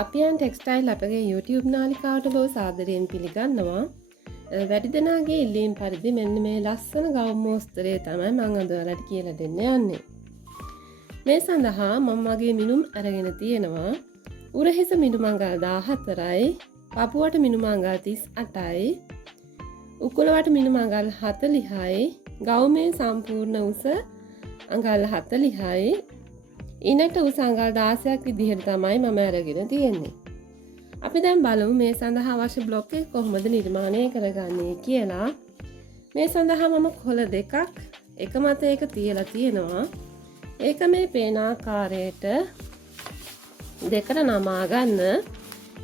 අපියන් textile අපගේ YouTube නාලිකාවට බොහෝ සාදරයෙන් පිළිගන්නවා. වැඩි දෙනාගේ ඉල්ලීම් පරිදි මෙන්න මේ ලස්සන ගවුම් මෝස්තරය තමයි මම අද ඔයාලට කියලා දෙන්න යන්නේ. මේ සඳහා මම මගේ මිනුම් අරගෙන තියෙනවා. උරහිස මිනුමංගල් 14යි, පපුවට මිනුමංගල් 38යි, උකුලවට මිනුමංගල් 40යි, ගවුමේ සම්පූර්ණ උස අඟල් 40යි, ඉනට උස අඟල් 16ක් විදිහට තමයි මම අරගෙන තියෙන්නේ. අපි දැන් බලමු මේ සඳහා අවශ්‍ය බ්ලොක් එක කොහොමද නිර්මාණය කරගන්නේ කියලා. මේ සඳහා මම කොළ දෙකක් එක මත එක තියලා තියෙනවා. ඒක මේ පේන ආකාරයට දෙකට නමා ගන්න.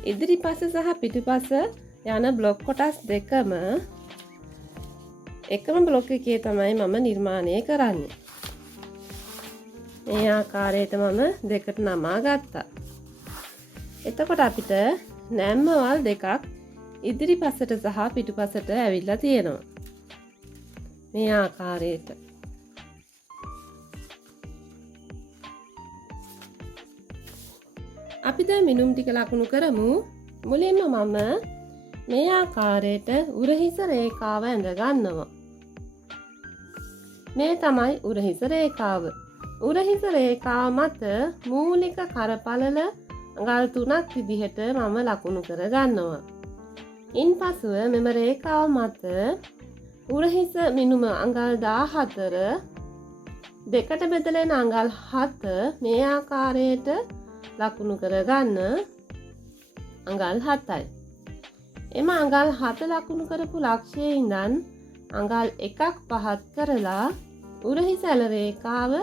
ඉදිරිපස සහ පිටුපස යන බ්ලොක් කොටස් දෙකම එකම බ්ලොක් එකේ තමයි මම නිර්මාණය කරන්නේ. මේ ආකාරයට මම දෙකට නමා ගත්තා. එතකොට අපිට නැම්මවල් දෙකක් ඉදිරිපසට සහ පිටුපසට ඇවිල්ලා තියෙනවා. මේ ආකාරයට. අපි දැන් මිනුම් ටික ලකුණු කරමු. මුලින්ම මම මේ ආකාරයට උරහිස රේඛාව ඇඳ ගන්නවා. මේ තමයි උරහිස රේඛාව. උරහිස රේඛාව මත මූලික කරපළල අඟල් 3ක් විදිහට මම ලකුණු කර ගන්නවා. ඉන්පසුව මෙම රේඛාව මත උරහිස මිනුම අඟල් 14 දෙකට බෙදලා එන අඟල් 7 මේ ආකාරයට ලකුණු කර ගන්න අඟල් 7යි. එම අඟල් 7 ලකුණු කරපු ලක්ෂයේ ඉඳන් අඟල් 1ක් පහත් කරලා උරහිස ඇල රේඛාව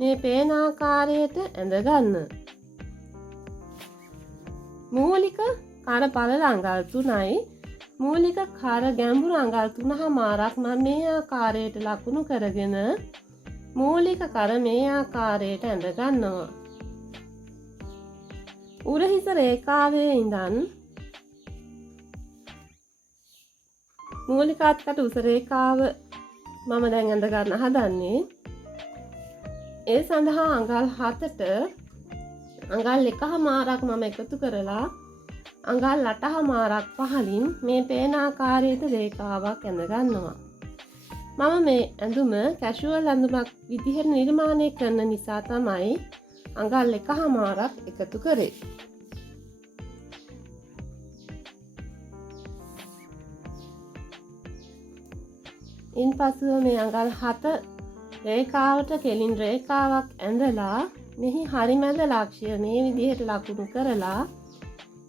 මේ පේන ආකාරයට ඇඳ ගන්න. මූලික කර පළල අඟල් 3යි, මූලික කර ගැඹුරු අඟල් 3මාරක් මම මේ ආකාරයට ලකුණු කරගෙන මූලික කර මේ ආකාරයට ඇඳ ගන්නවා. උරහිස රේඛාවේ ඉඳන් මූලික අත්කට උස රේඛාව මම දැන් ඇඳ ගන්න හදන්නේ. ඒ සඳහා අඟල් 7ට අඟල් 1මාරක් මම එකතු කරලා අඟල් 8මාරක් පහලින් මේ පේන ආකාරයට රේඛාවක් ඇඳ ගන්නවා. මම මේ ඇඳුම කැෂුවල් ඇඳුමක් විදිහට නිර්මාණය කරන නිසා තමයි අඟල් 1මාරක් එකතු කරේ. ඉන්පසුව මේ අඟල් 7 රේඛාවට කෙලින් රේඛාවක් ඇඳලා මෙහි හරිමැද ලක්ෂය මේ විදිහට ලකුණු කරලා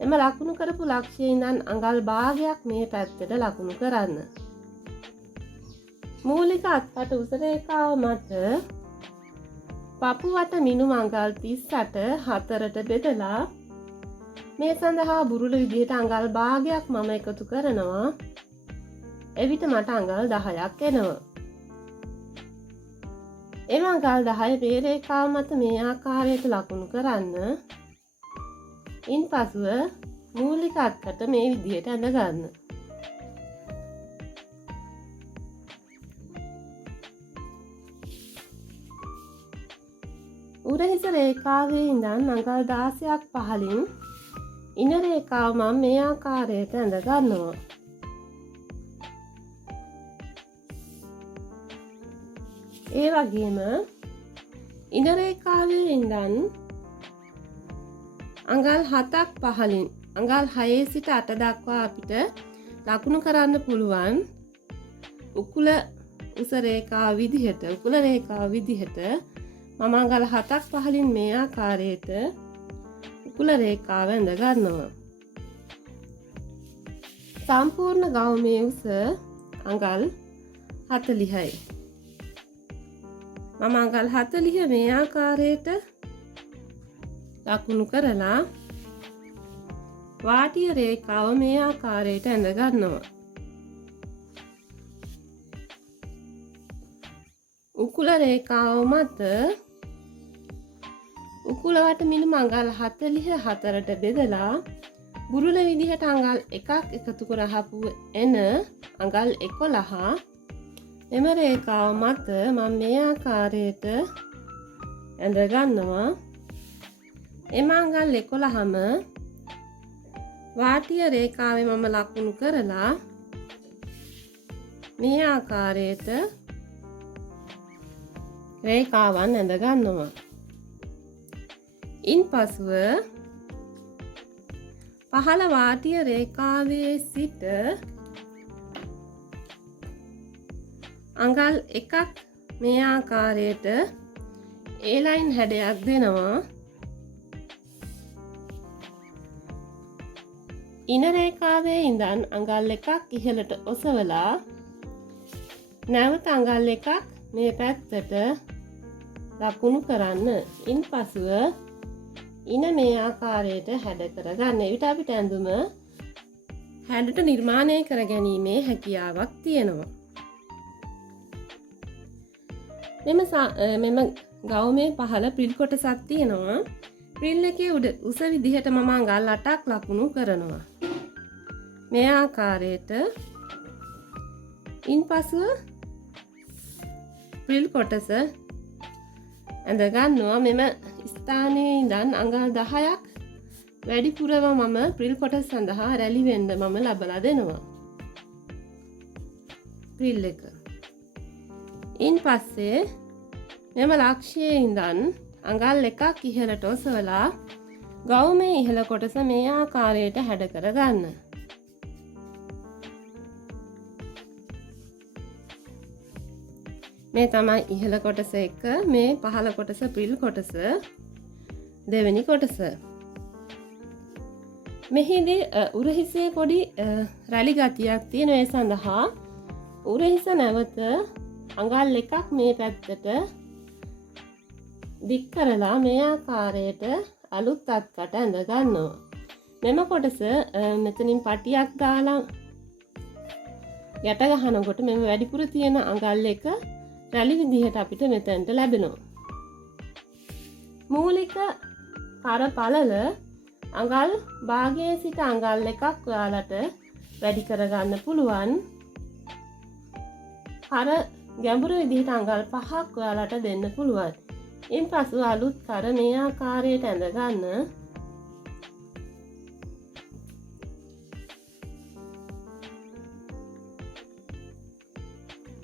එම ලකුණු කරපු ලක්ෂයේ ඉඳන් අඟල් භාගයක් මේ පැත්තට ලකුණු කරන්න. මූලික අත්පට උස රේඛාව මත පපුවට මිනුම අඟල් 38 හතරට බෙදලා මේ සඳහා බුරුල විදිහට අඟල් භාගයක් මම එකතු කරනවා. එවිට මට අඟල් 10ක් එනවා. එම අඟල් 10 මේ රේඛාව මත මේ ආකාරයට ලකුණු කරන්න. ඉන්පසුව මූලික අත්කට මේ විදිහට ඇඳ ගන්න. උරහිස රේඛාවේ ඉඳන් අඟල් 16ක් පහලින් ඉන රේඛාව මම මේ ආකාරයට ඇඳ ගන්නවා. ඒ වගේම ඉන රේඛාවේ ඉඳන් අඟල් 7ක් පහලින් අඟල් 6 සිට 8 දක්වා අපිට ලකුණු කරන්න පුළුවන් උකුල උස රේඛාව විදිහට මම අඟල් 7ක් පහලින් මේ ආකාරයට උකුල රේඛාව ඇඳ ගන්නවා. සම්පූර්ණ ගවුමේ උස අඟල් 40යි. මම අඟල් 40 මේ ආකාරයට ලකුණු කරලා වාටිය රේඛාව මේ ආකාරයට ඇඳ ගන්නවා. උකුල රේඛාව මත උකුලවට මිනුම අඟල් 44ට බෙදලා බුරුල විදිහට අඟල් 1ක් එකතු කරහපු එන අඟල් 11 එම රේඛාව මත මම මේ ආකාරයට ඇඳ ගන්නවා. එම අඟල් 11ම වාටිය රේඛාවේ මම ලකුණු කරලා මේ ආකාරයට රේඛාවන් ඇඳ ගන්නවා. ඉන්පසුව පහළ වාටිය රේඛාවේ සිට අඟල් එකක් මේ ආකාරයට ඒ ලයින් හැඩයක් දෙනවා. ඉන රේඛාවේ ඉඳන් අඟල් එකක් ඉහළට ඔසවලා නැවත අඟල් එකක් මේ පැත්තට ලකුණු කරන්න. ඉන්පසුව ඉන මේ ආකාරයට හැඩ කරගන්න. එවිට අපිට ඇඳුම හැඩට නිර්මාණය කර ගැනීමේ හැකියාවක් තියෙනවා. මෙම ගවුමේ පහළ ප්‍රිල් කොටසක් තියෙනවා. ප්‍රිල් එකේ උඩ උස විදිහට මම අඟල් 8ක් ලකුණු කරනවා. මේ ආකාරයට ඉන්පසුව ප්‍රිල් කොටස ඇඳ ගන්නවා. මෙම ස්ථානයේ ඉඳන් අඟල් 10ක් වැඩිපුරව මම ප්‍රිල් කොටස සඳහා රැලි වෙන්න මම ලබලා දෙනවා. ප්‍රිල් එක. ඉන්පස්සේ මෙම ලක්ෂයේ ඉඳන් අඟල් එකක් ඉහළට ඔසවලා ගවුමේ ඉහළ කොටස මේ ආකාරයට හැඩ කරගන්න. මේ තමයි ඉහළ කොටස එක. මේ පහළ කොටස ප්‍රිල් කොටස දෙවෙනි කොටස. මෙහිදී උරහිසේ පොඩි රැලි ගතියක් තියෙන ඒ සඳහා උරහිස නැවත අඟල් එකක් මේ පැත්තට දික් කරලා මේ ආකාරයට අලුත් අත්කට ඇඳ ගන්නවා. මෙම කොටස මෙතනින් පටියක් දාලා යට ගහනකොට මෙම වැඩිපුර තියෙන අඟල් එක රැලි විදිහට අපිට මෙතනට ලැබෙනවා. මූලික කර පළල අඟල් භාගයේ සිට අඟල් එකක් ඔයාලට වැඩි කරගන්න පුළුවන්. කර ගැඹුරු විදිහට අඟල් 5ක් ඔයාලට දෙන්න පුළුවන්. ඉන්පසු අලුත් කර මේ ආකාරයට ඇඳ ගන්න.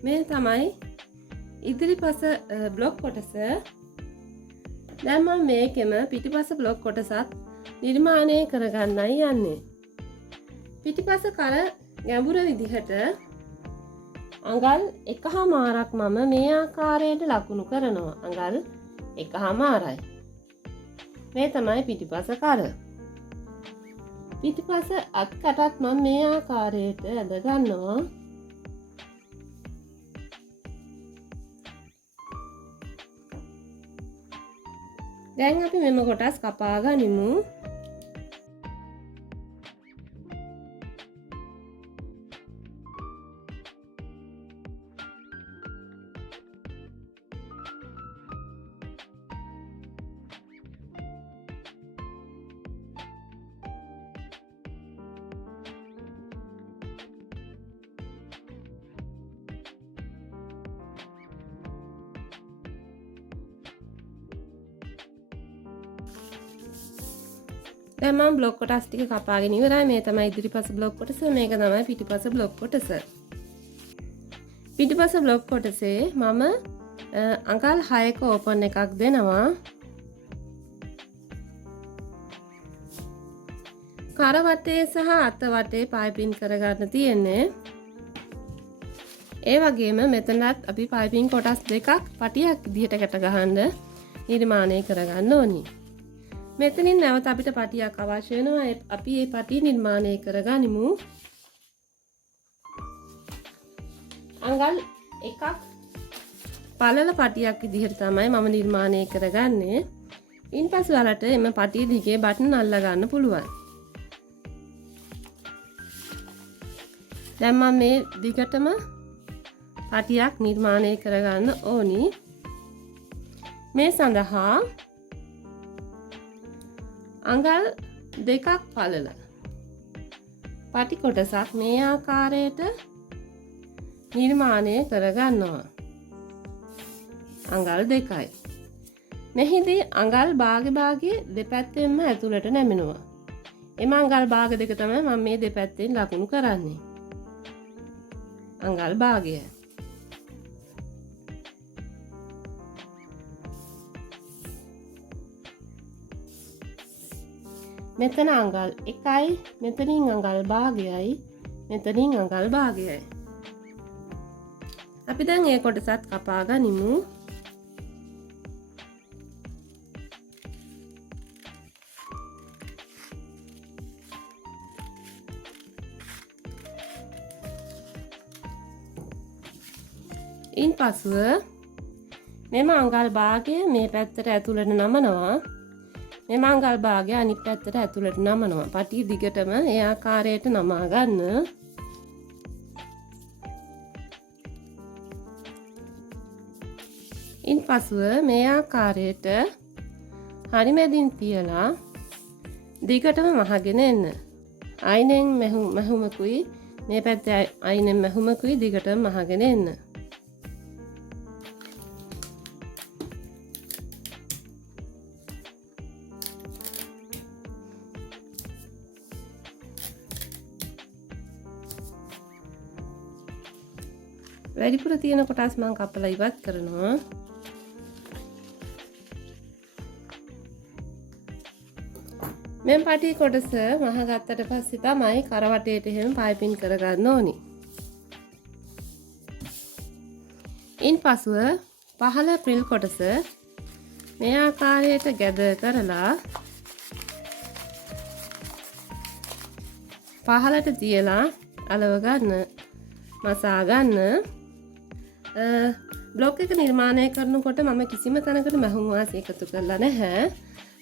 මේ තමයි ඉදිරිපස බ්ලොක් කොටස. දැන් මම මේකෙම පිටිපස බ්ලොක් කොටසත් නිර්මාණය කරගන්නයි යන්නේ. පිටිපස කර ගැඹුරු විදිහට අඟල් 1/2ක් මම මේ ආකාරයට ලකුණු කරනවා. අඟල් 1/2යි. මේ තමයි පිටිපස කර. පිටිපස අත්කටත් මම මේ ආකාරයට ඇඳ ගන්නවා. දැන් අපි මෙම කොටස් කපා ගනිමු. දැන් මම බ්ලොක් කොටස් ටික කපාගෙන ඉවරයි. මේ තමයි ඉදිරිපස බ්ලොක් කොටස. මේක තමයි පිටිපස බ්ලොක් කොටස. පිටිපස බ්ලොක් කොටසේ මම අඟල් 6ක ඕපන් එකක් දෙනවා. කර වටේ සහ අත වටේ පායිපින් කරගන්න තියෙන්නේ. ඒ වගේම මෙතනත් අපි පායිපින් කොටස් දෙකක් පටියක් විදිහට ගැට ගහන්න නිර්මාණය කරගන්න ඕනි. මෙතනින් නැවත අපිට පටියක් අවශ්‍ය වෙනවා. අපි මේ පටිය නිර්මාණය කරගනිමු. අඟල් එකක් පළල පටියක් විදිහට තමයි මම නිර්මාණය කරගන්නේ. ඉන්පසු වලට එම පටිය දිගේ බටන් අල්ල ගන්න පුළුවන්. දැන් මම මේ දිගටම පටියක් නිර්මාණය කරගන්න ඕනි. මේ සඳහා අඟල් 2ක් පළල පටි කොටසක් මේ ආකාරයට නිර්මාණය කරගන්නවා. අඟල් 2යි. මෙහිදී අඟල් භාගේ දෙපැත්තෙන්ම ඇතුළට නැමෙනවා. එම අඟල් භාග දෙක තමයි මම මේ දෙපැත්තෙන් ලකුණු කරන්නේ. අඟල් භාගය. මෙතන අඟල් 1යි, මෙතනින් අඟල් භාගයයි, මෙතනින් අඟල් භාගයයි. අපි දැන් ඒ කොටසත් කපා ගනිමු. ඉන් පසුව මෙම අඟල් භාගය මේ පැත්තට ඇතුළට නමනවා. මෙම අඟල් භාගය අනිත් පැත්තට ඇතුළට නමනවා. පටිය දිගටම ඒ ආකාරයට නමා ගන්න. ඉන් පසුව මේ ආකාරයට හරි මැදින් තියලා දිගටම මහගෙන එන්න. අයිනෙන් මැහුමකුයි මේ පැත්තේ අයිනෙන් මැහුමකුයි දිගටම මහගෙන එන්න. වැඩිපුර තියෙන කොටස් මම කපලා ඉවත් කරනවා. මෙම් පටි කොටස මහ ගත්තට පස්සේ තමයි කරවටේට එහෙම පයිපින් කරගන්න ඕනි. ඉන් පසුව පහළ ප්‍රිල් කොටස මේ ආකාරයට ගැද කරලා පහළට තියලා අලව ගන්න, මසා ගන්න. බ්ලොක් එක නිර්මාණය කරනකොට මම කිසිම තැනකට මැහුම් වාසි එකතු කරලා නැහැ.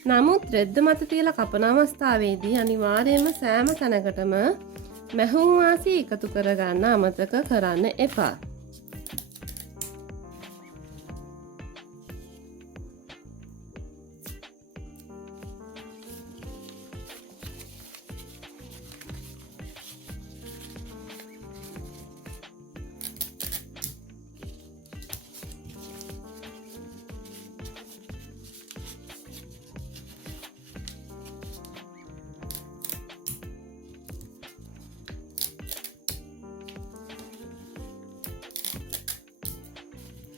නමුත් රෙද්ද මත තියලා කපන අවස්ථාවේදී අනිවාර්යයෙන්ම සෑම තැනකටම මැහුම් වාසි එකතු කරගන්න අමතක කරන්න එපා.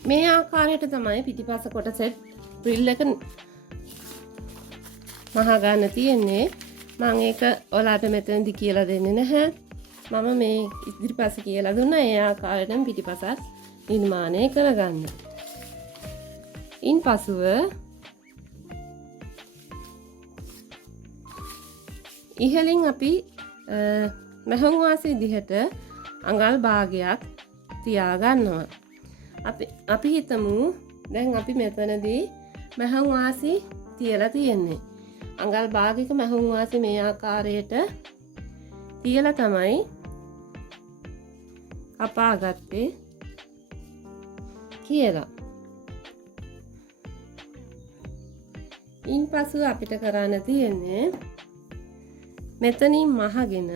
මේ ආකාරයට තමයි පිටිපස්ස කොටසෙත් ප්‍රිල් එක මහා ගන්න තියෙන්නේ. මම ඒක ඔයාලට මෙතනදි කියලා දෙන්නේ නැහැ. මම මේ ඉදිරිපස්ස කියලා දුන්නා. ඒ ආකාරයටම පිටිපසත් නිර්මාණය කරගන්න. ඉන් පසුව ඉහලින් අපි මැහුම් වාසි විදිහට අඟල් භාගයක් තියා ගන්නවා. අපි හිතමු දැන් අපි මෙතනදී මැහුම් වාසි තියලා තියෙන්නේ. අඟල් භාගයක මැහුම් වාසි මේ ආකාරයට තියලා තමයි කපා ගත්තේ කියලා. ඉන්පසු අපිට කරන්න තියෙන්නේ මෙතනින් මහගෙන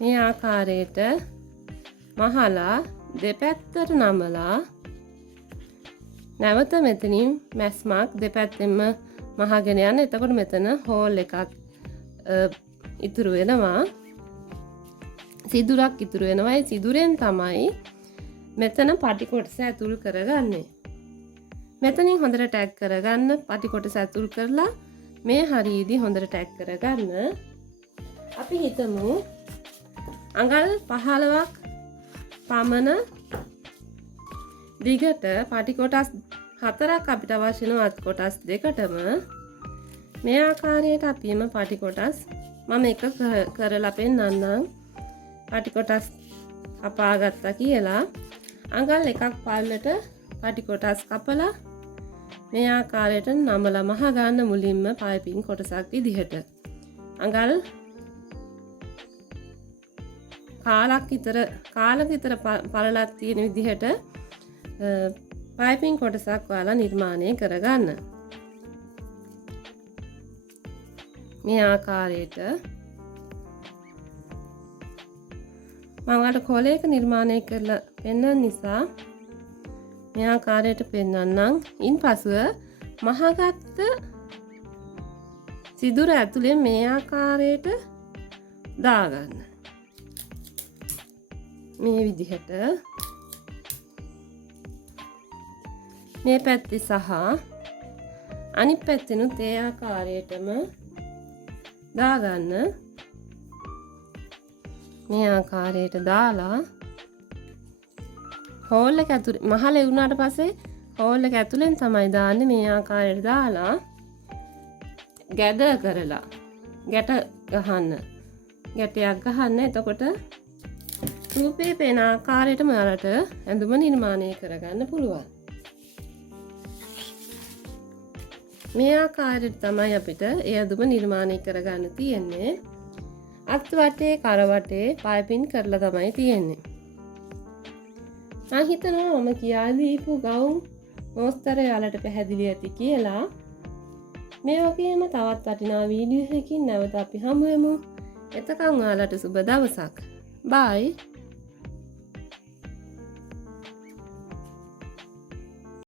මේ ආකාරයට මහලා දෙපැත්තට නමලා නැවත මෙතනින් මැස්මක් දෙපැත්තෙන්ම මහගෙන යන. එතකොට මෙතන හෝල් එකක් ඉතුරු වෙනවා. සිදුරක් ඉතුරු වෙනවා. ඒ සිදුරෙන් තමයි මෙතන පටි කොටස ඇතුල් කරගන්නේ. මෙතනින් හොඳට ටැග් කරගන්න. පටි කොටස ඇතුල් කරලා මේ හරියේදී හොඳට ටැග් කරගන්න. අපි හිතමු අඟල් 15ක් පමණ දිගට පටි කොටස් 4ක් අපිට අවශ්‍ය වෙන අත් කොටස් දෙකටම මේ ආකාරයට අපිම පටි කොටස් මම එක කරලා පෙන්නන්නම්. පටි කොටස් කපා ගත්තා කියලා අඟල් එකක් පල්ලට පටි කොටස් කපලා මේ ආකාරයට නමලා මහ ගන්න මුලින්ම පයිපින් කොටසක් විදිහට අඟල් කාලක් විතර පළලක් තියෙන විදිහට පයිපින් කොටසක් ඔයාලා නිර්මාණය කරගන්න. මේ ආකාරයට මම ඔයාලට කොලයක නිර්මාණය කරලා පෙන්වන්න නිසා මේ ආකාරයට පෙන්වන්නම්. ඉන්පසුව මහගත්ත සිදුර ඇතුලේ මේ ආකාරයට දාගන්න. මේ විදිහට මේ පැත්තේ සහ අනිත් පැත්තෙනුත් ඒ ආකාරයටම දාගන්න. මේ ආකාරයට දාලා හෝල් එක ඇතුලේ මහල වුණාට පස්සේ හෝල් එක ඇතුලෙන් තමයි දාන්නේ. මේ ආකාරයට දාලා ගැද කරලා ගැට ගහන්න. ගැටයක් ගහන්න. එතකොට රූපේ පේන ආකාරයටම ඔයාලට ඇඳුම නිර්මාණය කරගන්න පුළුවන්. මේ ආකාරයට තමයි අපිට ඒ ඇඳුම නිර්මාණය කරගන්න තියෙන්නේ. අත් වටේ කර වටේ පයිපින් කරලා තමයි තියෙන්නේ. මම හිතනවා මම කියා දීපු ගවුම් මොස්තර ඔයාලට පැහැදිලි ඇති කියලා. මේ වගේම තවත් වටිනා වීඩියෝ එකකින් නැවත අපි හමු වෙමු. එතකන් ඔයාලට සුබ දවසක්. බයි.